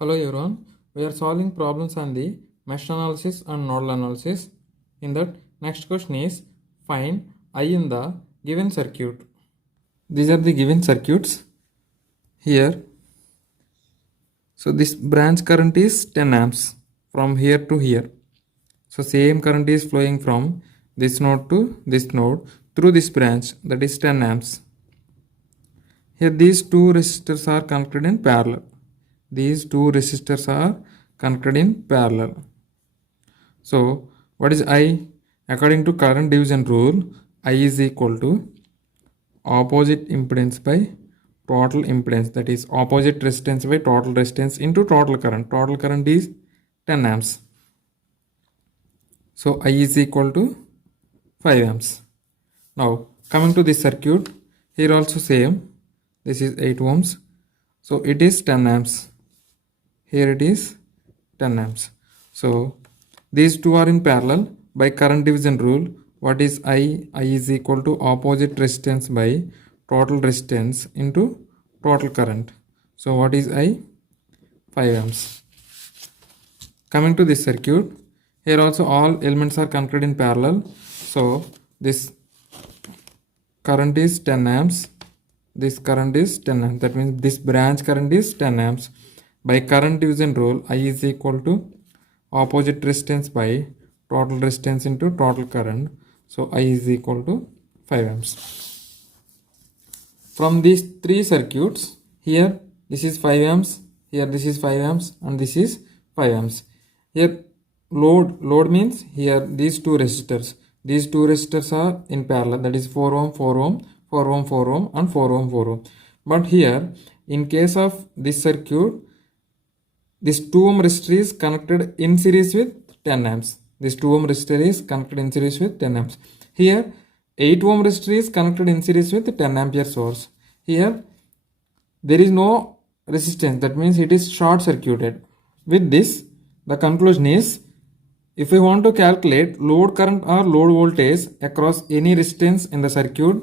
Hello everyone, we are solving problems on the mesh analysis and nodal analysis. In that, next question is find I in the given circuit. These are the given circuits here. So this branch current is 10 amps from here to here. So same current is flowing from this node to this node through this branch, that is 10 amps. Here these two resistors are connected in parallel. These two resistors are connected in parallel. So what is I? According to current division rule, I is equal to opposite impedance by total impedance, that is opposite resistance by total resistance into total current. Total current is 10 amps. So I is equal to 5 amps. Now coming to this circuit, here also same. This is 8 ohms. So it is 10 amps. Here it is 10 amps. So these two are in parallel. By current division rule, what is I? I is equal to opposite resistance by total resistance into total current. So what is I? 5 amps. Coming to this circuit, here also all elements are connected in parallel. So this current is 10 amps. This current is 10 amps. That means this branch current is 10 amps. By current division rule, I is equal to opposite resistance by total resistance into total current. So I is equal to 5 amps. From these three circuits, here this is 5 amps, here this is 5 amps, and this is 5 amps. Here load means here these two resistors. These two resistors are in parallel, that is 4 ohm, 4 ohm, 4 ohm, 4 ohm, and 4 ohm, 4 ohm. But here, in case of this circuit, this 2 ohm resistor is connected in series with 10 amps. This 2 ohm resistor is connected in series with 10 amps. Here 8 ohm resistor is connected in series with 10 ampere source. Here there is no resistance, that means it is short circuited. With this, the conclusion is, if we want to calculate load current or load voltage across any resistance in the circuit,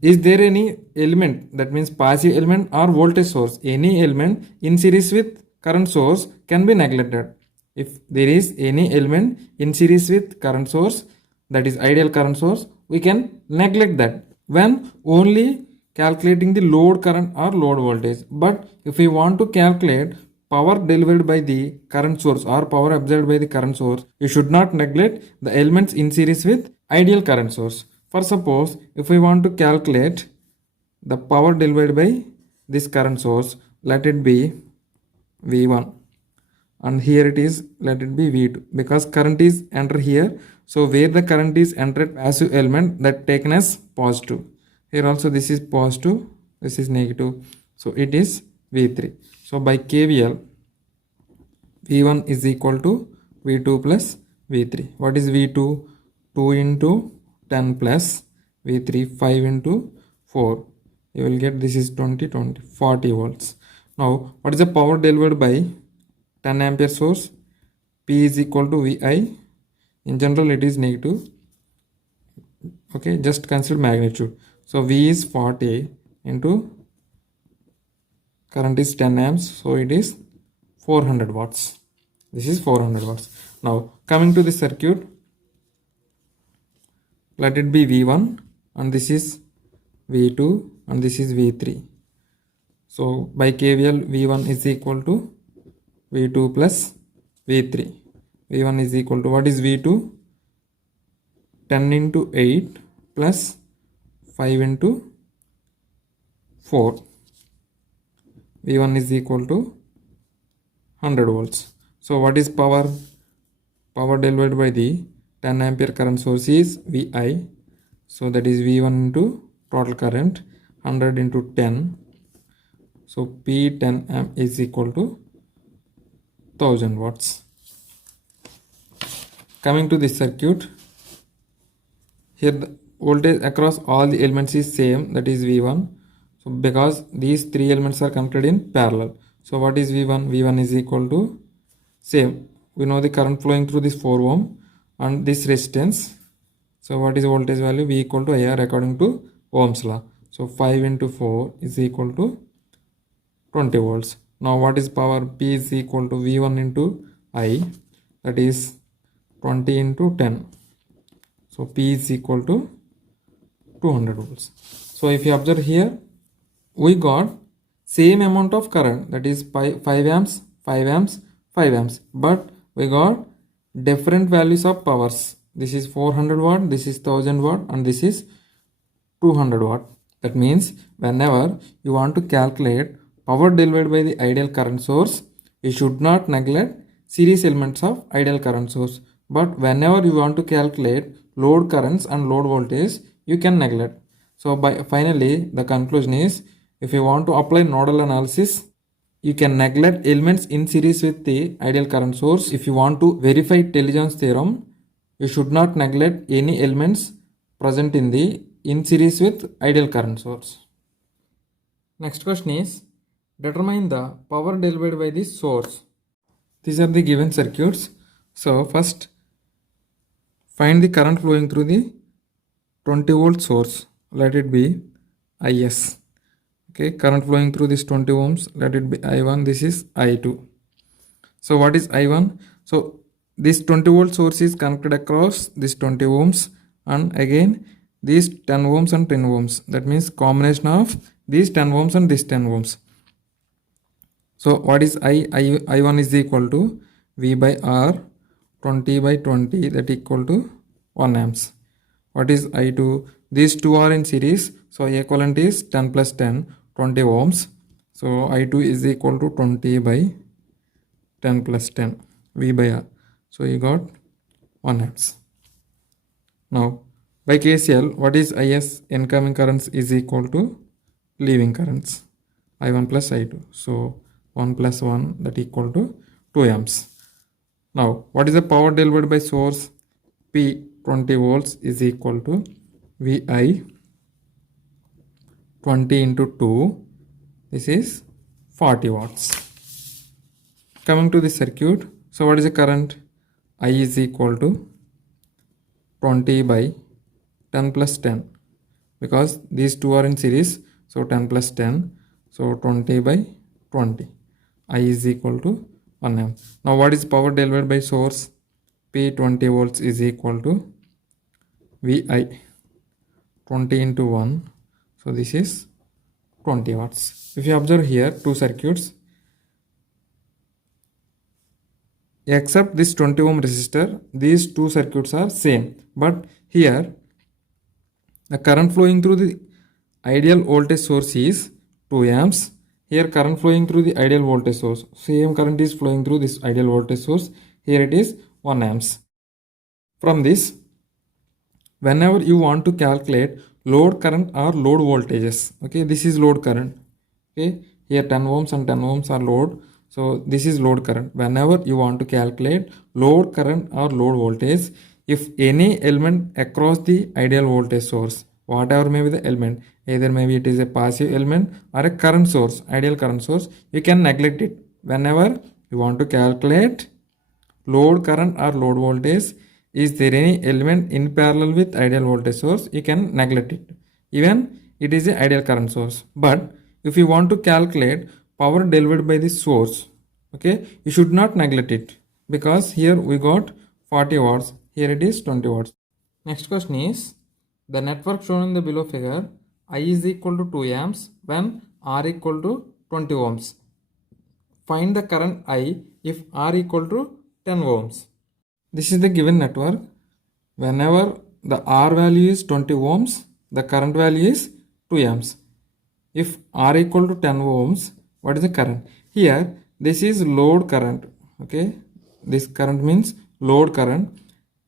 is there any element, that means passive element or voltage source, any element in series with current source can be neglected. If there is any element in series with current source, that is ideal current source, we can neglect that when only calculating the load current or load voltage. But if we want to calculate power delivered by the current source or power absorbed by the current source, you should not neglect the elements in series with ideal current source. For suppose, if we want to calculate the power delivered by this current source, let it be V1, and here it is, let it be V2, because current is enter here. So where the current is entered, passive element, that taken as positive. Here also this is positive, this is negative. So it is V3. So by KVL, V1 is equal to V2 plus V3. What is V2? 2 into 10 plus V3, 5 into 4. You will get, this is 20, 40 volts. Now, what is the power delivered by 10 ampere source? P is equal to VI. In general, it is negative. Okay, just consider magnitude. So V is 40 into current is 10 amps. So it is 400 watts. This is 400 watts. Now, coming to the circuit, let it be V1, and this is V2, and this is V3. So by KVL, V1 is equal to V2 plus V3. V1 is equal to, what is V2? 10 into 8 plus 5 into 4. V1 is equal to 100 volts. So what is power? Power delivered by the 10 ampere current source is VI. So that is V1 into total current, 100 into 10. So P 10 amp is equal to 1000 watts. Coming to this circuit, here the voltage across all the elements is same, that is V1. So because these three elements are connected in parallel. So what is V1? V1 is equal to same. We know the current flowing through this 4 ohm and this resistance. So what is the voltage value? V equal to IR according to Ohm's law. So 5 into 4 is equal to 20 volts. Now what is power? P is equal to V1 into I, that is 20 into 10. So P is equal to 200 volts. So if you observe here, we got same amount of current, that is 5 amps, 5 amps, 5 amps, but we got different values of powers. This is 400 watt, this is 1000 watt, and this is 200 watt. That means whenever you want to calculate power delivered by the ideal current source, you should not neglect series elements of ideal current source. But whenever you want to calculate load currents and load voltage, you can neglect. So finally the conclusion is, if you want to apply nodal analysis, you can neglect elements in series with the ideal current source. If you want to verify Telejohn's theorem, you should not neglect any elements present in series with ideal current source. Next question is, determine the power delivered by the source. These are the given circuits. So first, find the current flowing through the 20 volt source. Let it be IS. Okay, current flowing through this 20 ohms. Let it be I1. This is I2. So what is I1? So this 20 volt source is connected across this 20 ohms, and again these 10 ohms and 10 ohms. That means combination of these 10 ohms and this 10 ohms. So what is I1 is equal to V by R 20 by 20, that equal to 1 amps. What is I2? These two are in series, so equivalent is 10 plus 10, 20 ohms. So I2 is equal to 20 by 10 plus 10, V by R. So you got 1 amps. Now by KCL, what is IS? Incoming currents is equal to leaving currents, I1 plus I2. So 1 plus 1, that equal to 2 amps. Now what is the power delivered by source? P 20 volts is equal to VI 20 into 2. This is 40 watts. Coming to the circuit. So what is the current? I is equal to 20 by 10 plus 10, because these two are in series. So 10 plus 10. So 20 by 20. I is equal to 1 amp. Now what is power delivered by source? P 20 volts is equal to VI 20 into 1. So this is 20 watts. If you observe here, two circuits, except this 20 ohm resistor, these two circuits are same. But here the current flowing through the ideal voltage source is 2 amps. Here current flowing through the ideal voltage source, same current is flowing through this ideal voltage source. Here it is 1 amps. From this, whenever you want to calculate load current or load voltages, okay, this is load current. Okay, here 10 ohms and 10 ohms are load. So this is load current. Whenever you want to calculate load current or load voltage, if any element across the ideal voltage source, whatever may be the element, either maybe it is a passive element or a current source, ideal current source, you can neglect it. Whenever you want to calculate load current or load voltage, is there any element in parallel with ideal voltage source, you can neglect it, even it is a ideal current source. But if you want to calculate power delivered by the source, okay, you should not neglect it, because here we got 40 watts, here it is 20 watts. Next question is, the network shown in the below figure, I is equal to 2 amps when R equal to 20 ohms. Find the current I if R equal to 10 ohms. This is the given network. Whenever the R value is 20 ohms, the current value is 2 amps. If R equal to 10 ohms, what is the current? Here, this is load current. Okay, this current means load current.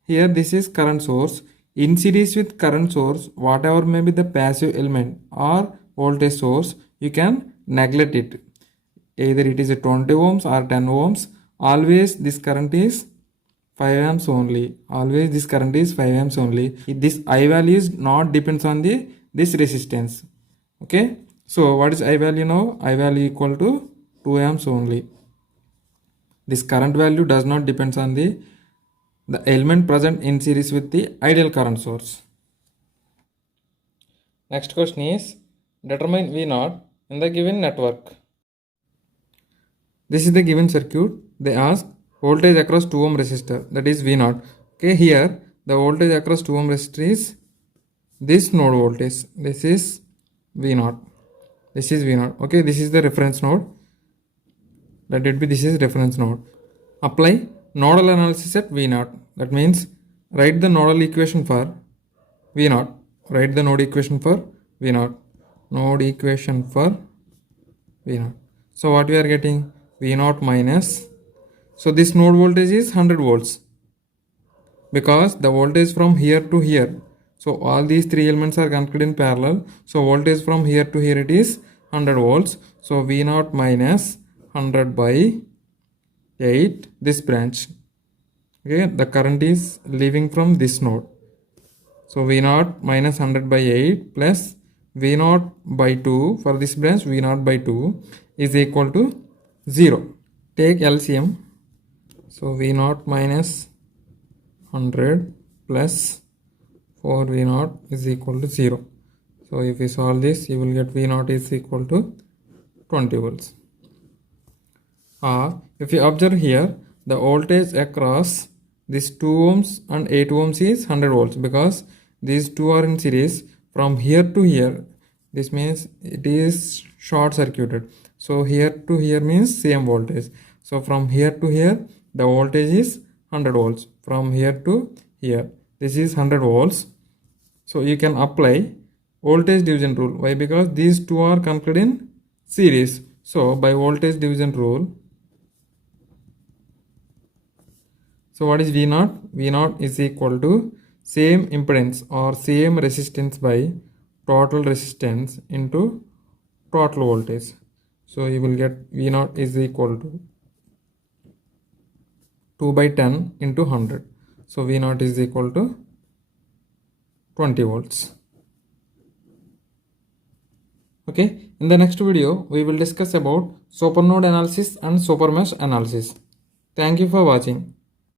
Here, this is current source. In series with current source, whatever may be the passive element or voltage source, you can neglect it. Either it is a 20 ohms or 10 ohms. Always this current is 5 amps only. Always this current is 5 amps only. This I value is not depends on this resistance. Okay. So what is I value now? I value equal to 2 amps only. This current value does not depends on the element present in series with the ideal current source. Next question is, determine V0 in the given network. This is the given circuit. They ask voltage across 2 ohm resistor, that is V0. Okay, here the voltage across 2 ohm resistor is this node voltage. This is V0. This is V0. Okay, this is the reference node. Let it be, this is reference node. Apply nodal analysis at V0. That means write the nodal equation for V0. Write the node equation for V0. Node equation for V0. So what we are getting? V0 minus. So this node voltage is 100 volts because the voltage from here to here. So all these three elements are connected in parallel. So voltage from here to here it is 100 volts. So V0 minus 100 by 8, this branch. Okay, the current is leaving from this node. So V0 minus 100 by 8 plus V0 by 2 for this branch, V0 by 2 is equal to 0. Take LCM. So V0 minus 100 plus 4 V0 is equal to 0. So if we solve this, you will get V0 is equal to 20 volts. If you observe here, the voltage across this 2 ohms and 8 ohms is 100 volts because these two are in series from here to here. This means it is short circuited. So here to here means same voltage. So from here to here, the voltage is 100 volts. From here to here, this is 100 volts. So you can apply voltage division rule. Why? Because these two are connected in series. So by voltage division rule, so what is V0? V0 is equal to same impedance or same resistance by total resistance into total voltage. So you will get V0 is equal to 2 by 10 into 100. So V0 is equal to 20 volts. Okay, in the next video we will discuss about supernode analysis and supermesh analysis. Thank you for watching.